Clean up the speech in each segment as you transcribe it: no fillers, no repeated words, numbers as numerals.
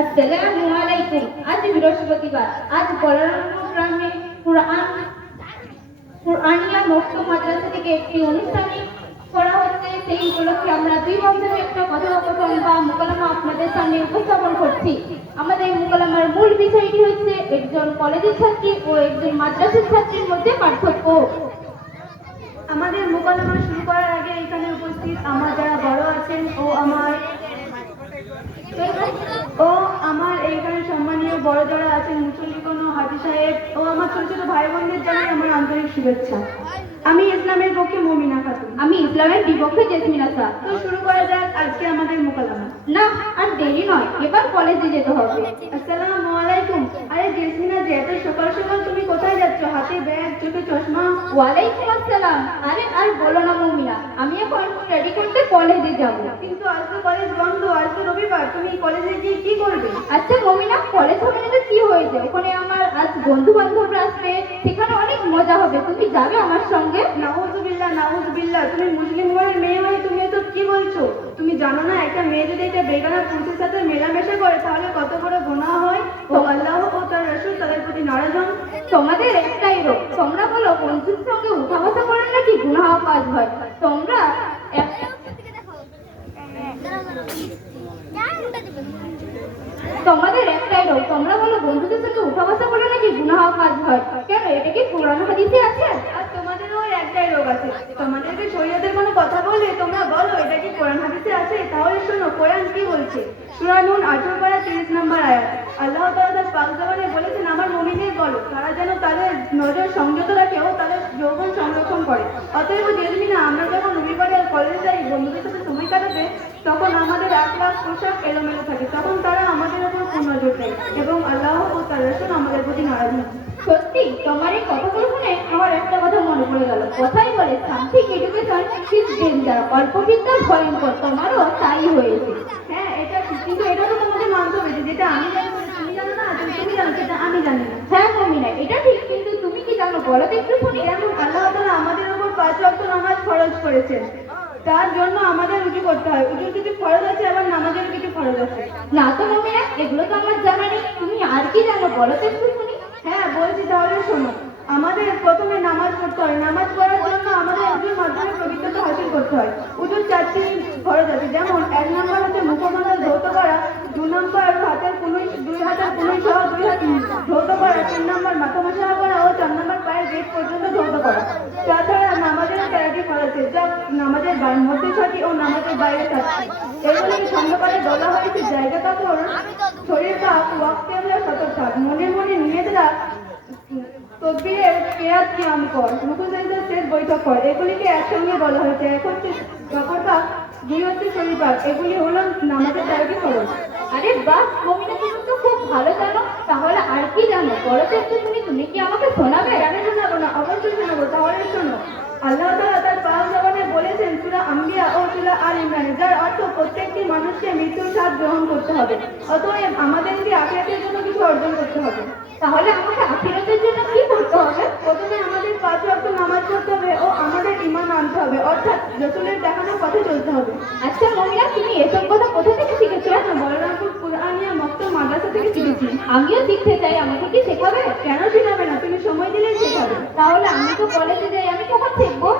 আসসালামু আলাইকুম। আজ বৃহস্পতিবার। আজ গ্রামে কুরআনিয়া মক্তব মাদ্রাসা থেকে একটি অনুষ্ঠান করা হচ্ছে। সেই উপলক্ষে আমরা দুই বন্ধুর একটা কথোপকথন বা মোকালামা আপনাদের সামনে উপস্থাপন করছি। আমাদের মোকালামার মূল বিষয়টি হচ্ছে একজন কলেজের ছাত্রী ও একজন মাদ্রাসার ছাত্রীর মধ্যে পার্থক্য। আমাদের মোকালামা শুরু করার আগে এখানে উপস্থিত আমার যারা বড় আছেন আমার এইখানে সম্মানীয় বড় যারা আছেন, মুসল্লিগণ, হাজী সাহেব ও আমার ছোট ছোট ভাই বোনদের জানাই আমার আন্তরিক শুভেচ্ছা। আমি ইসলামের পক্ষে মমিনা খাতুন। আমি ইসলামের বিপক্ষে জেসমিনা শাহ। তো শুরু করা যাক আজকে আমাদের মোকালামা। না, আর দেরি নয়, এবার কলেজে যেতে হবে। আসসালামু আলাইকুম। আরে জেসমিনা যে, এত সকাল সকাল তুমি কোথায় যাচ্ছ? হাতে ব্যাগ, চোখে চশমা। ওয়ালাইকুম আসসালাম। আরে আর বলো না মমিনা, আমি এখন স্টাডি করতে কলেজে যাব। কিন্তু আজ তো কলেজ বন্ধ, আজ তো রবিবার, তুমি কলেজে গিয়ে কি করবে? আচ্ছা মমিনা, কলেজ হবে না তো কি হয়েছে? ওখানে আমার আজ বন্ধু বান্ধবরা আসবে, সেখানে অনেক মজা হবে। তুমি যাবে আমার সঙ্গে? নাউজুবিল্লাহ নাউজুবিল্লাহ, তুমি মুসলিম ঘরের মেয়ে হয়ে তুমি এসব কি বলছো? তুমি জানো না একটা মেয়ে যদি একটা বেগানা পুরুষের সাথে মেলামেশা করে তাহলে কত বড় গুনাহ হয়? ও আল্লাহ ও তার রাসূল তাদের প্রতি নারাজ হন। তোমাদের একটাই রোগ, তোমরা বলো বন্ধুর সঙ্গে উঠা বসা করে নাকি গুনাহ কাজ হয়। তোমরা তোমাদের একটাই রোগ, তোমরা বলো বন্ধুদের সঙ্গে উঠা বসা করে নাকি গুনাহ কাজ হয়। কেন, এটা কি কোরআন হাদিসে আছে? আর তোমাদেরও একটাই রোগ আছে, তোমাদেরকে শরীয়তের কোনো কথা বলে তোমরা বলো এটা কি কোরআন হাদিসে আছে। তাহলে শোনো কোরআন কি বলছে। সূরা নূন 18 পারা 30 নম্বর আয়াত। আল্লাহ তাআলা তার পাক জবানে বলেছেন, আমার মুমিনদের বলো তারা যেন তাদের নজর সংযত রাখে ও তাদের যৌবন সংরক্ষণ করে। অতএব জেসমিনা, আমরা যখন রবিবারে কলেজে যাই বন্ধুদের সাথে সময় কাটাতে, তখন আমাদের আকলাক পোশাক এলোমেলো থাকে, তখন তারা আমাদের উপর নজর দেয় এবং আল্লাহ ও তার রাসূল আমাদের প্রতি নারাজ হন। সত্যি, তোমার এই কথাগুলো শুনে আমার একটা কথা মনে পড়ে গেল। কথাই বলে সামথিং এডুকেশন ইজ ডেঞ্জার, অল্প বিদ্যা ভয়ঙ্কর। তোমারও তাই হয়েছে। হ্যাঁ, এটা ঠিক, কিন্তু এটা তো তোমাদের মানতে হবে যে যেটা আমি জানি তুমি জানো না, তুমি জানো সেটা আমি জানি না। হ্যাঁ মমিনা, এটা ঠিক, কিন্তু তুমি কি জানো বলো তো একটু শুনি। যেমন আল্লাহ তাআলা আমাদের উপর 5 ওয়াক্ত নামাজ ফরজ করেছেন, তার জন্য আমাদের উজু করতে হয়। উজুর কিছু ফরজ আছে, আবার নামাজের কিছু ফরজ আছে। না তো মমিনা, এগুলো তো আমার জানা নেই। তুমি আর কি জানো বলো তো একটু শুনি। হ্যাঁ বলছি, তাহলে শোনো। আমাদের প্রথমে নামাজ পড়তে হয়, নামাজ পড়ার জন্য আমাদের উজুর মাধ্যমে পবিত্রতা হাসিল করতে হয়। উজুর 4টি ফরজ আছে, যেমন 1 নম্বর হচ্ছে মুখমণ্ডল ধৌত করা, 2 নম্বর হাতের কুনুই, 2 হাতের কুনুই সহ 2 হাত ধৌত করা, 3 নম্বর মাথা মোছাড়া করা ও 4 নম্বর পায়ের গেট পর্যন্ত ধৌত করা। তাছাড়া নামাজের 13টি ফরজ আছে, যা নামাজের মধ্যে 6টি ও নামাজের বাইরে 7টি। এগুলিকে ছন্দ করে বলা হয়েছে জায়গা কাপড়, শরীর পাক, ওয়াক্তে সতর্ক থাক, মনে মনে নিয়ত রাখ, তকবীরের কেয়াত কিয়াম কর, রুকু সাজদা শেষ বৈঠক কর। এগুলিকে একসঙ্গে বলা হয়েছে। এক হচ্ছে কাপড় পাক, 2 হচ্ছে শরীর পাক। এগুলি হলো নামাজের 13টি ফরজ। আরে বাহ মমিনা, তুমি তো খুব ভালো জানো। তাহলে আর কি জানো বলো তো একটু শুনি। তুমি কি আমাকে শোনাবে? কেন শোনাবো না, অবশ্যই শোনাবো। তাহলে শোনো, আল্লাহ তাআলা তার পাক জবানে বলেছেন সূরা আম্বিয়া ও সূরা আল ইমরান, যার অর্থ প্রত্যেকটি মানুষকে মৃত্যুর স্বাদ গ্রহণ করতে হবে। অতএব আমাদেরকে আখিরাতের জন্য কিছু অর্জন করতে হবে। তাহলে আমাকে আখিরাতের জন্য কি করতে হবে? প্রথমে আমাদের 5 ওয়াক্ত নামাজ পড়তে হবে ও আমাদের ঈমান আনতে হবে, অর্থাৎ রাসূলের দেখানো পথে চলতে হবে। আচ্ছা মমিনা, তুমি এসব কথা কোথা থেকে শিখেছো? বলরামপুর কুরআনিয়া মক্তব মাদ্রাসা থেকে শিখেছি। আমিও শিখতে চাই, আমাকে কি শেখাবে? কেন শিখাবে না, তুমি সময় দিলেই শেখাবে। তাহলে আমি তো কলেজে যাই, আমি কখন শিখবো?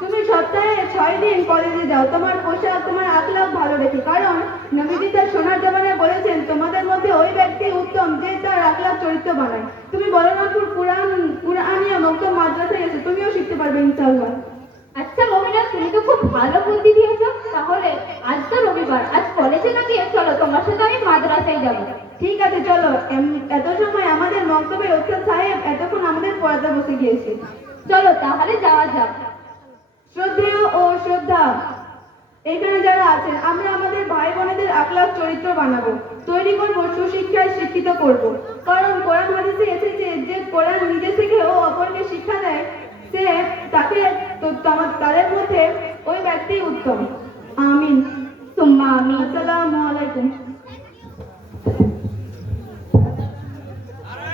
তুমি সপ্তাহে 6 দিন কলেজে যাও, তোমার পোশাক, তোমার আখলাক ভালো রেখে। কারণ নবীজি তার সোনার জবানে বলেছেন, তোমাদের মধ্যে ওই ব্যক্তি উত্তম যে তার আখলাক চরিত্র বানায়। তুমি বলরামপুর কুরআনিয়া মক্তব মাদ্রাসায় এসে তুমিও শিখতে পারবে ইনশাআল্লাহ। আচ্ছা মমিনা, তুমি তো খুব ভালো বুদ্ধি দিয়েছো। তাহলে আজ তো রবিবার, আজ কলেজে না গিয়ে চলো তোমার সাথে আমি মাদ্রাসায় যাবো। ঠিক আছে চলো। এত সময় আমাদের মক্তবের উস্তাদ সাহেব এতক্ষণ আমাদের পড়াতে বসে গিয়েছে। চলো তাহলে যাওয়া যাক। শ্রদ্ধেয় ও শ্রদ্ধা, এখানে যারা আছেন, আমরা আমাদের ভাই বোনেদের আখলাক চরিত্র বানাবো, তৈরি করবো, সুশিক্ষায় শিক্ষিত করব। কারণ কোরআন হাদিসে এসেছে যে কোরআন নিজে শিখে ও অপরকে